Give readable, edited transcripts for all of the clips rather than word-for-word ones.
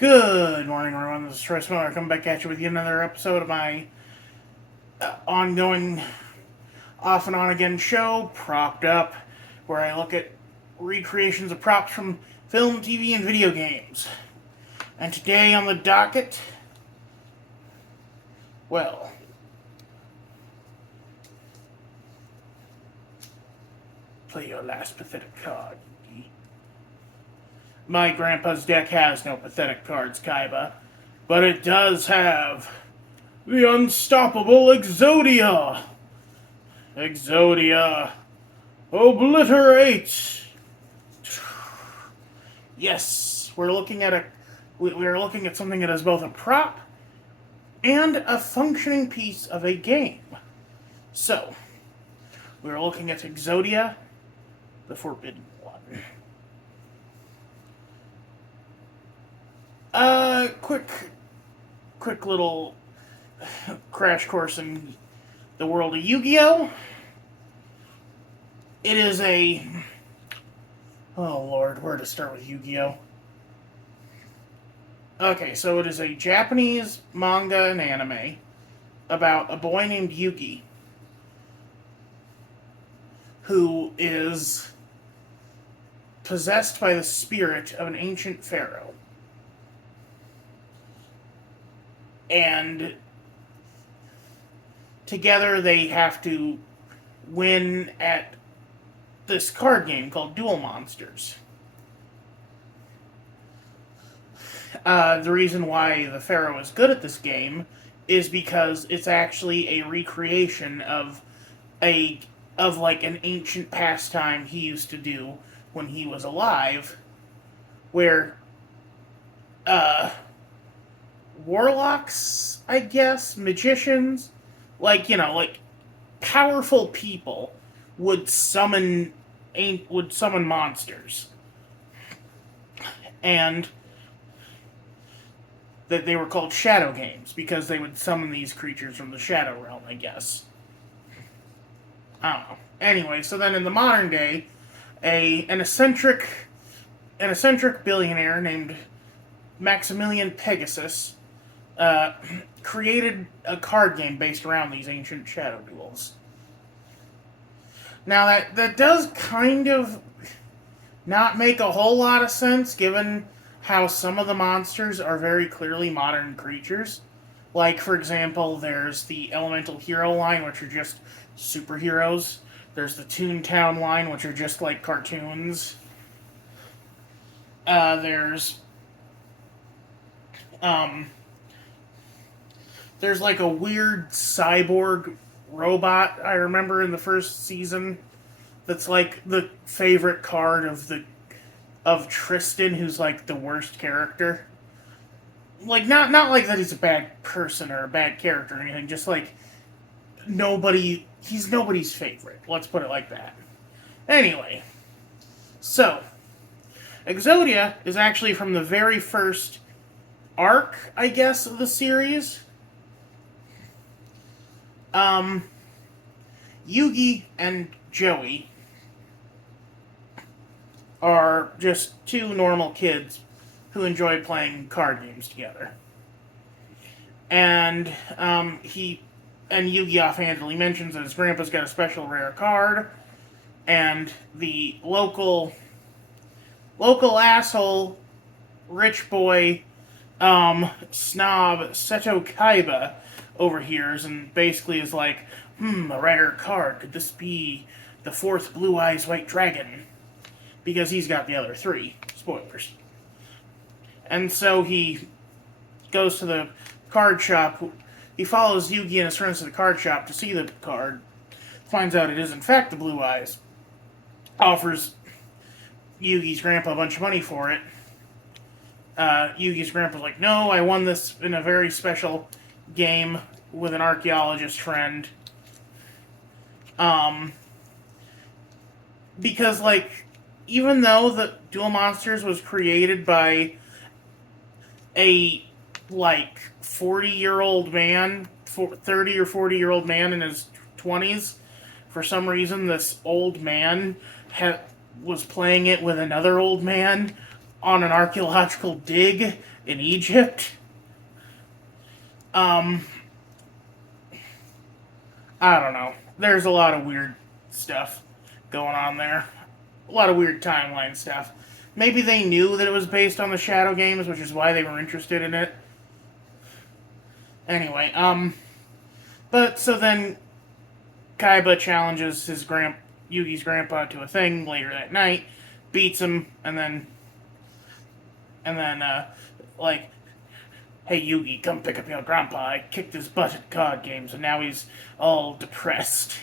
Good morning, everyone. This is Troy Miller coming back at you with yet another episode of my ongoing off and on again show, Propped Up, where I look at recreations of props from film, TV, and video games. And today on the docket, well, play your last pathetic card, Yugi. My grandpa's deck has no pathetic cards, Kaiba, but it does have the unstoppable Exodia. Exodia, obliterate. Yes, we're looking at something that is both a prop and a functioning piece of a game. So, we're looking at Exodia, the Forbidden One. Quick little crash course in the world of Yu-Gi-Oh! It is a... Oh lord, where to start with Yu-Gi-Oh? Okay, so it is a Japanese manga and anime about a boy named Yugi who is possessed by the spirit of an ancient pharaoh. And together they have to win at this card game called Duel Monsters. The reason why the Pharaoh is good at this game is because it's actually a recreation of an ancient pastime he used to do when he was alive, where warlocks, I guess, magicians, like powerful people would summon monsters, and that they were called shadow games because they would summon these creatures from the shadow realm, I guess. I don't know. Anyway, so then in the modern day, an eccentric billionaire named Maximilian Pegasus created a card game based around these ancient shadow duels. Now that does kind of not make a whole lot of sense given how some of the monsters are very clearly modern creatures. Like, for example, there's the Elemental Hero line, which are just superheroes. There's the Toontown line, which are just like cartoons. There's like a weird cyborg robot I remember in the first season that's like the favorite card of Tristan, who's like the worst character. Like not like that he's a bad person or a bad character or anything, just like he's nobody's favorite. Let's put it like that. Anyway, so Exodia is actually from the very first arc, I guess, of the series. Yugi and Joey are just two normal kids who enjoy playing card games together. And Yugi offhandedly mentions that his grandpa's got a special rare card, and the local asshole rich boy snob Seto Kaiba overhears and basically is like, a rare card. Could this be the fourth Blue Eyes White Dragon? Because he's got the other three. Spoilers. And so he goes to the card shop. He follows Yugi and his friends to the card shop to see the card. Finds out it is in fact the Blue Eyes. Offers Yugi's grandpa a bunch of money for it. Yugi's grandpa's like, no, I won this in a very special game with an archaeologist friend. Because, even though the Duel Monsters was created by a, 40-year-old man, 30 or 40-year-old man in his 20s, for some reason this old man was playing it with another old man on an archaeological dig in Egypt. Um, I don't know. There's a lot of weird stuff going on there. A lot of weird timeline stuff. Maybe they knew that it was based on the Shadow games, which is why they were interested in it. Anyway, but so then Kaiba challenges his Yugi's grandpa to a thing later that night, beats him, and then like, hey Yugi, come pick up your grandpa. I kicked his butt at card games, and now he's all depressed,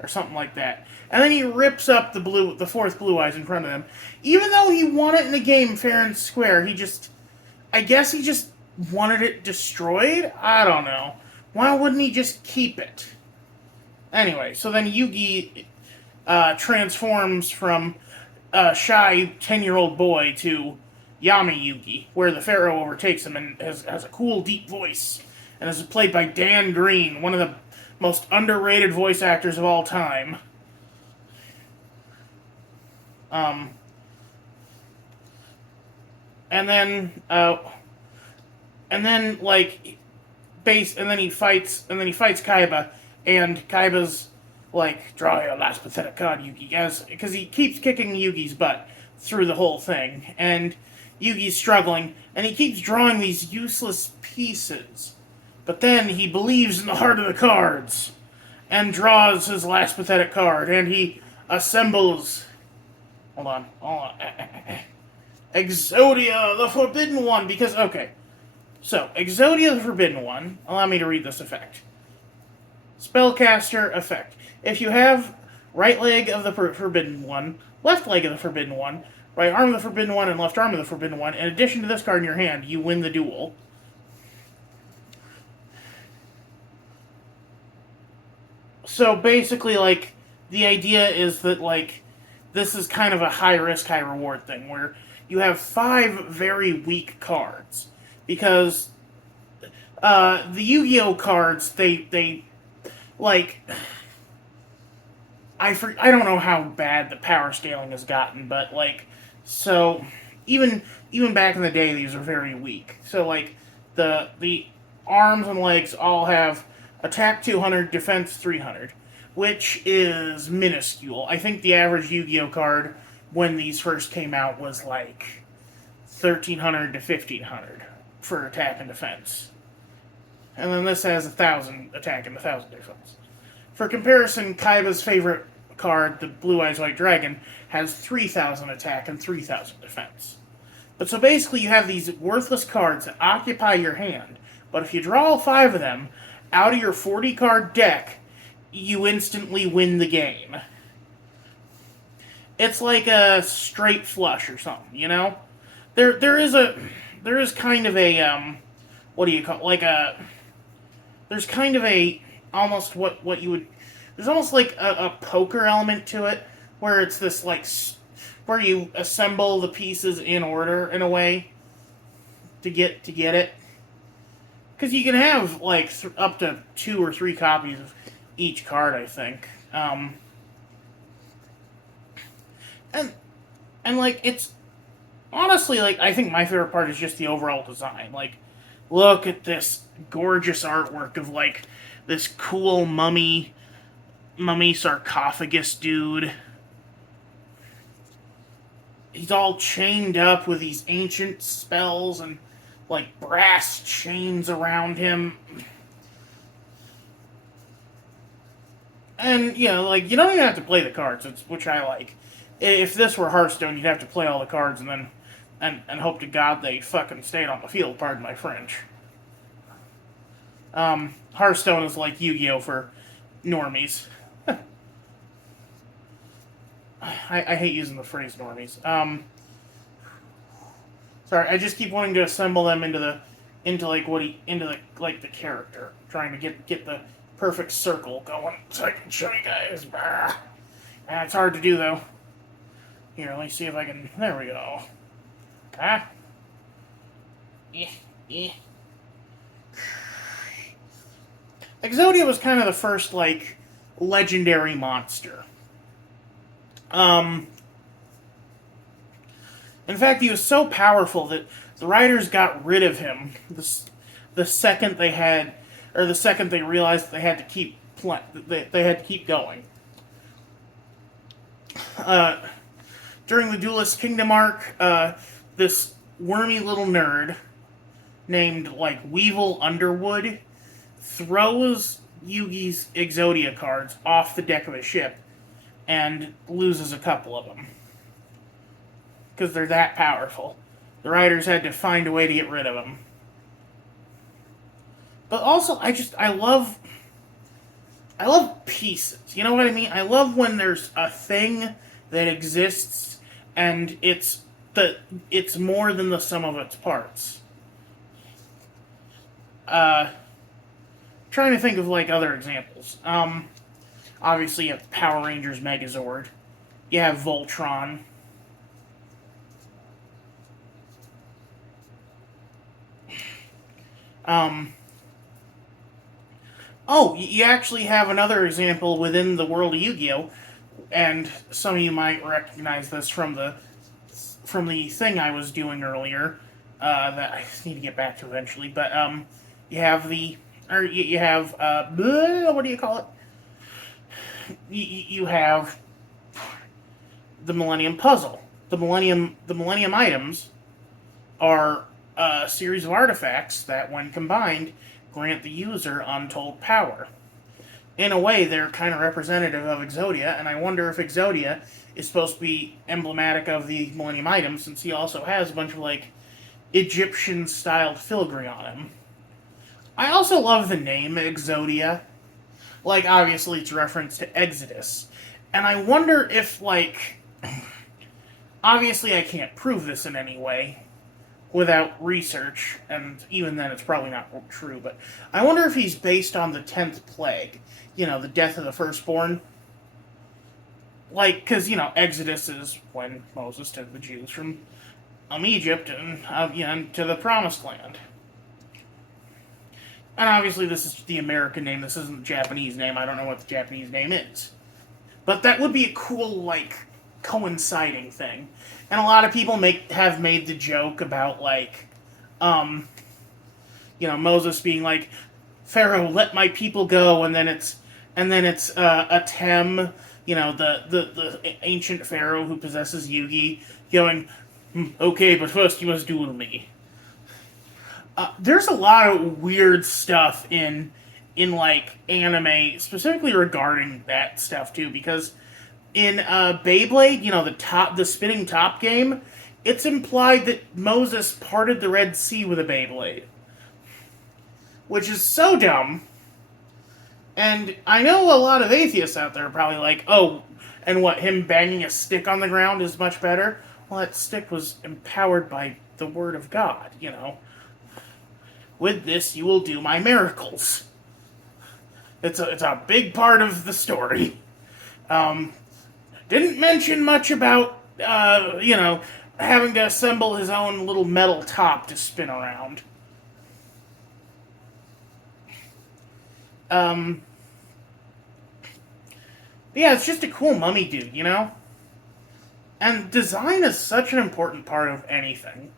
or something like that. And then he rips up the fourth Blue Eyes in front of him, even though he won it in the game fair and square. I guess he just wanted it destroyed. I don't know. Why wouldn't he just keep it? Anyway, so then Yugi transforms from a shy 10-year-old boy to Yami Yugi, where the Pharaoh overtakes him and has a cool, deep voice, and is played by Dan Green, one of the most underrated voice actors of all time. Um, and then, and then like, and then he fights Kaiba, and Kaiba's like, draw your last pathetic card, Yugi, because he keeps kicking Yugi's butt through the whole thing, and Yugi's struggling, and he keeps drawing these useless pieces. But then he believes in the heart of the cards, and draws his last pathetic card, and he assembles. Hold on. Exodia, the Forbidden One, because, okay. So, Exodia, the Forbidden One, allow me to read this effect. Spellcaster effect. If you have right leg of the Forbidden One, left leg of the Forbidden One, right arm of the Forbidden One, and left arm of the Forbidden One, in addition to this card in your hand, you win the duel. So basically, like, the idea is that, like, this is kind of a high risk, high reward thing, where you have 5 very weak cards. Because the Yu-Gi-Oh cards, they like, I don't know how bad the power scaling has gotten, but like, so even back in the day, these are very weak. So like, the arms and legs all have attack 200, defense 300, which is minuscule. I think the average Yu-Gi-Oh card when these first came out was like 1,300 to 1,500 for attack and defense. And then this has 1,000 attack and 1,000 defense. For comparison, Kaiba's favorite card, the Blue Eyes White Dragon, has 3,000 attack and 3,000 defense. But so basically you have these worthless cards that occupy your hand, but if you draw all 5 of them out of your 40 card deck, you instantly win the game. It's like a straight flush or something, you know? There is kind of a what do you call, like a, there's kind of a, almost what you would, there's almost like a poker element to it, where it's this like where you assemble the pieces in order in a way to get it, because you can have like up to 2 or 3 copies of each card, I think. And like, it's honestly, like, I think my favorite part is just the overall design. Like, look at this gorgeous artwork of like this cool mummy sarcophagus dude. He's all chained up with these ancient spells and like brass chains around him. And, you know, like, you don't even have to play the cards, which I like. If this were Hearthstone, you'd have to play all the cards and then and hope to God they fucking stayed on the field, pardon my French. Hearthstone is like Yu-Gi-Oh! For normies. I hate using the phrase normies. Sorry, I just keep wanting to assemble them into the character, trying to get the perfect circle going so I can show you guys. It's hard to do though. Here, let me see if I can. There we go. Ah. Yeah. Exodia was kind of the first like legendary monster. In fact, he was so powerful that the writers got rid of him the second they had, or the second they realized that they had to they had to keep going. Uh, During the Duelist Kingdom arc, this wormy little nerd named like Weevil Underwood throws Yugi's Exodia cards off the deck of a ship and loses a couple of them because they're that powerful. The writers had to find a way to get rid of them. But also, I love pieces. You know what I mean? I love when there's a thing that exists and it's more than the sum of its parts. Uh, Trying to think of like other examples. Obviously you have Power Rangers Megazord. You have Voltron. Um, oh, you actually have another example within the world of Yu-Gi-Oh! And some of you might recognize this from the thing I was doing earlier that I need to get back to eventually. But you have you have what do you call it? You have the Millennium Puzzle. The Millennium items are a series of artifacts that, when combined, grant the user untold power. In a way, they're kind of representative of Exodia, and I wonder if Exodia is supposed to be emblematic of the Millennium items, since he also has a bunch of like Egyptian-styled filigree on him. I also love the name Exodia. Like, obviously, it's a reference to Exodus, and I wonder if like, obviously, I can't prove this in any way without research, and even then it's probably not true, but I wonder if he's based on the 10th plague, the death of the firstborn. Like, because, Exodus is when Moses took the Jews from Egypt and to the Promised Land. And obviously this is the American name, this isn't the Japanese name, I don't know what the Japanese name is. But that would be a cool, like, coinciding thing. And a lot of people have made the joke about like, Moses being like, Pharaoh, let my people go, and then it's Atem, the ancient pharaoh who possesses Yugi, going, okay, but first you must duel me. There's a lot of weird stuff in like anime, specifically regarding that stuff too, because in Beyblade, the spinning top game, it's implied that Moses parted the Red Sea with a Beyblade, which is so dumb. And I know a lot of atheists out there are probably like, oh, and what, him banging a stick on the ground is much better? Well, that stick was empowered by the word of God. With this, you will do my miracles. It's a big part of the story. Didn't mention much about, having to assemble his own little metal top to spin around. Yeah, it's just a cool mummy dude, And design is such an important part of anything.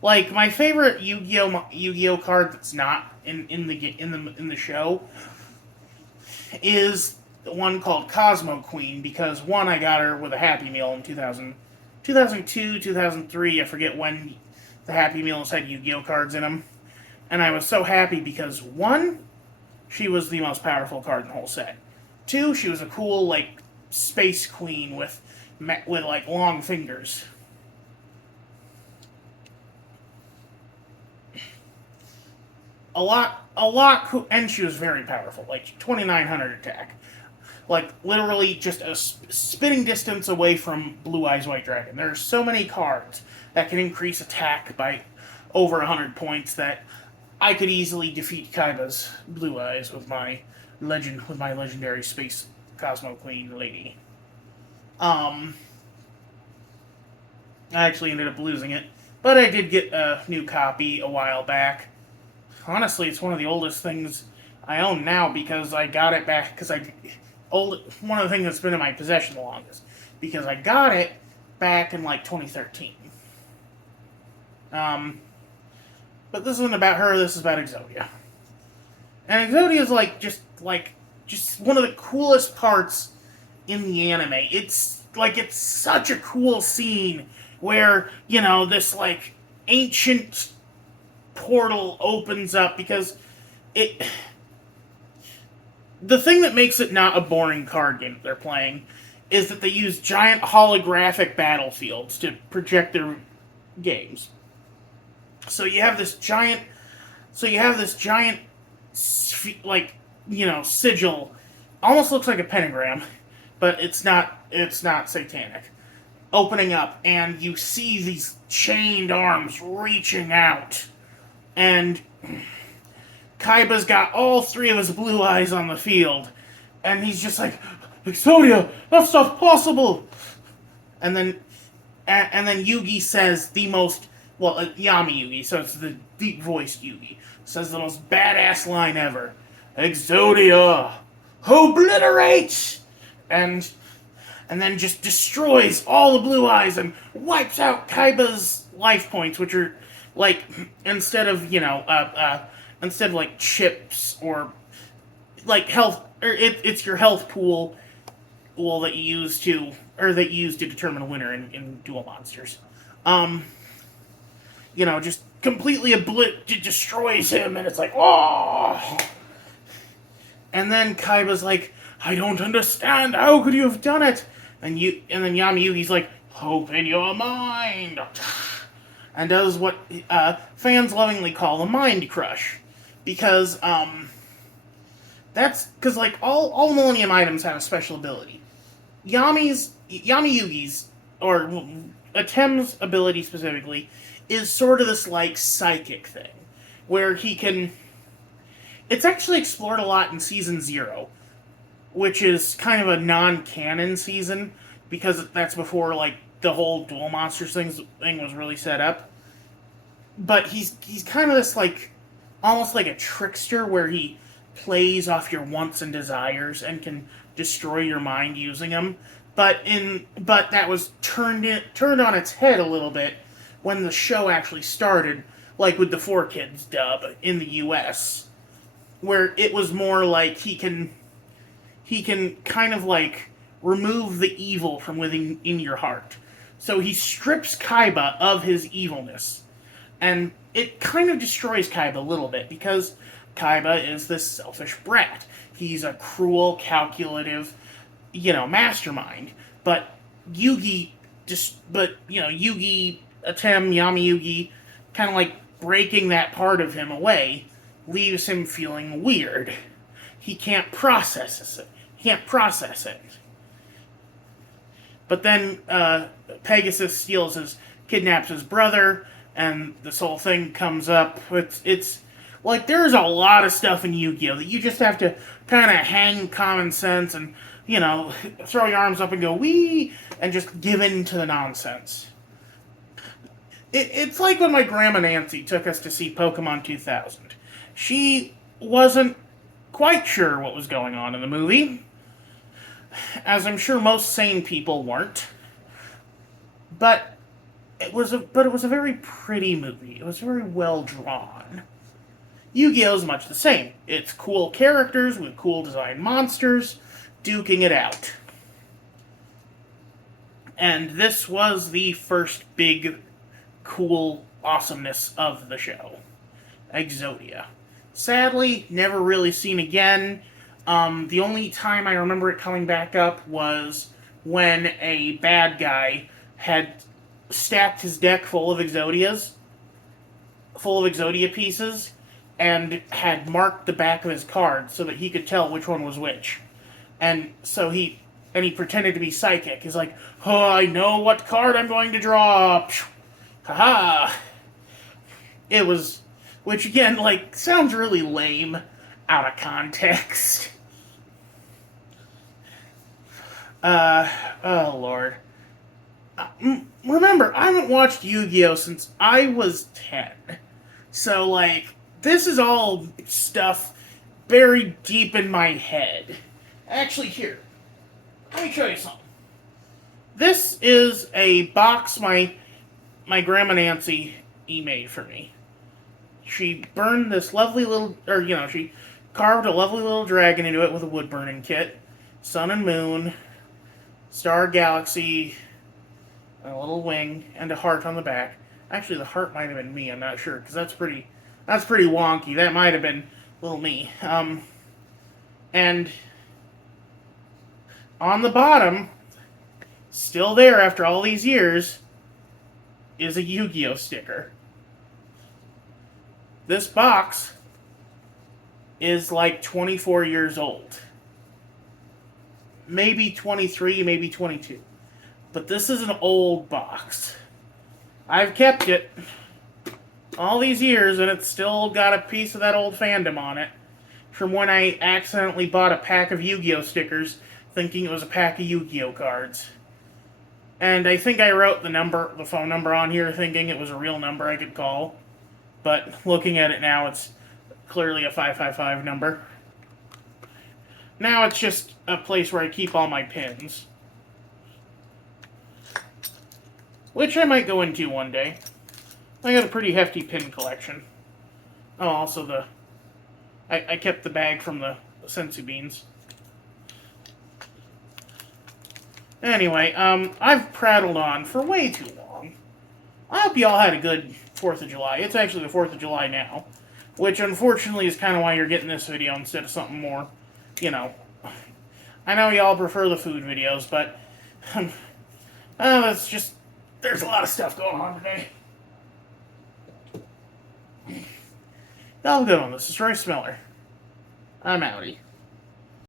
Like, my favorite Yu-Gi-Oh card that's not in the show is the one called Cosmo Queen, because one, I got her with a Happy Meal in 2002, 2003, I forget when the Happy Meals had Yu-Gi-Oh cards in them. And I was so happy because, one, she was the most powerful card in the whole set. Two, she was a cool, like, space queen with like, long fingers. And she was very powerful, like 2,900 attack. Like, literally just a spitting distance away from Blue Eyes White Dragon. There are so many cards that can increase attack by over 100 points that I could easily defeat Kaiba's Blue Eyes with my legendary space Cosmo Queen lady. I actually ended up losing it, but I did get a new copy a while back. Honestly, it's one of the oldest things I own now because I got it back because one of the things that's been in my possession the longest. because I got it back in like 2013. But this isn't about her. This is about Exodia. And Exodia is just one of the coolest parts in the anime. It's such a cool scene where, this like ancient portal opens up because it the thing that makes it not a boring card game that they're playing is that they use giant holographic battlefields to project their games. So you have this giant sigil, almost looks like a pentagram, but it's not satanic, opening up, and you see these chained arms reaching out, and Kaiba's got all three of his blue eyes on the field, and he's just like, Exodia, that's not possible. And then Yugi says the most, Yami Yugi, so it's the deep voiced Yugi, says the most badass line ever, Exodia, obliterate, and then just destroys all the blue eyes and wipes out Kaiba's life points, which are like instead of like chips or like health, or it's your health pool that you use to determine a winner in Duel Monsters. Just completely destroys him, and it's like, oh. And then Kaiba's like, I don't understand. How could you have done it? And then Yami Yugi's like, hope in your mind, and does what fans lovingly call a mind crush, because that's because like all Millennium items have a special ability. Yami Yugi's, or Atem's ability specifically, is sort of this like psychic thing where he can. It's actually explored a lot in Season 0, which is kind of a non-canon season, because that's before like the whole Duel Monsters thing was really set up. But he's kind of this like almost like a trickster where he plays off your wants and desires and can destroy your mind using them. But that was turned on its head a little bit when the show actually started, like with the 4Kids dub in the US, where it was more like he can kind of like remove the evil from within in your heart. So he strips Kaiba of his evilness. And it kind of destroys Kaiba a little bit, because Kaiba is this selfish brat. He's a cruel, calculative, mastermind. But Yugi, Yugi, Atem, Yami Yugi, kind of like breaking that part of him away, leaves him feeling weird. He can't process it. But then Pegasus kidnaps his brother, and this whole thing comes up. It's like there's a lot of stuff in Yu-Gi-Oh! That you just have to kind of hang common sense and, throw your arms up and go, wee, and just give in to the nonsense. It's like when my grandma Nancy took us to see Pokemon 2000. She wasn't quite sure what was going on in the movie, as I'm sure most sane people weren't. But it was a very pretty movie. It was very well drawn. Yu-Gi-Oh! Is much the same. It's cool characters with cool designed monsters duking it out. And this was the first big, cool awesomeness of the show. Exodia. Sadly, never really seen again. The only time I remember it coming back up was when a bad guy had stacked his deck full of Exodia pieces, and had marked the back of his card so that he could tell which one was which. And so he pretended to be psychic. He's like, oh, I know what card I'm going to draw. Haha. It was, which again, like, sounds really lame out of context. Oh Lord. Remember, I haven't watched Yu-Gi-Oh! Since I was 10. So, like, this is all stuff buried deep in my head. Actually, here, let me show you something. This is a box my grandma Nancy made for me. She burned this lovely little, she carved a lovely little dragon into it with a wood burning kit, sun and moon, star, galaxy, a little wing, and a heart on the back. Actually, the heart might have been me. I'm not sure because that's pretty wonky. That might have been little me. And on the bottom, still there after all these years, is a Yu-Gi-Oh sticker. This box is like 24 years old. Maybe 23, maybe 22. But this is an old box. I've kept it all these years, and it's still got a piece of that old fandom on it from when I accidentally bought a pack of Yu-Gi-Oh stickers thinking it was a pack of Yu-Gi-Oh cards. And I think I wrote the phone number on here thinking it was a real number I could call. But looking at it now, it's clearly a 555 number. Now it's just a place where I keep all my pins. Which I might go into one day. I got a pretty hefty pin collection. Oh, also I kept the bag from the sensu beans. Anyway, I've prattled on for way too long. I hope you all had a good 4th of July. It's actually the 4th of July now. Which, unfortunately, is kind of why you're getting this video instead of something more, I know y'all prefer the food videos, but that's just, there's a lot of stuff going on today. Y'all have a good one. This is Roy Smeller. I'm outie.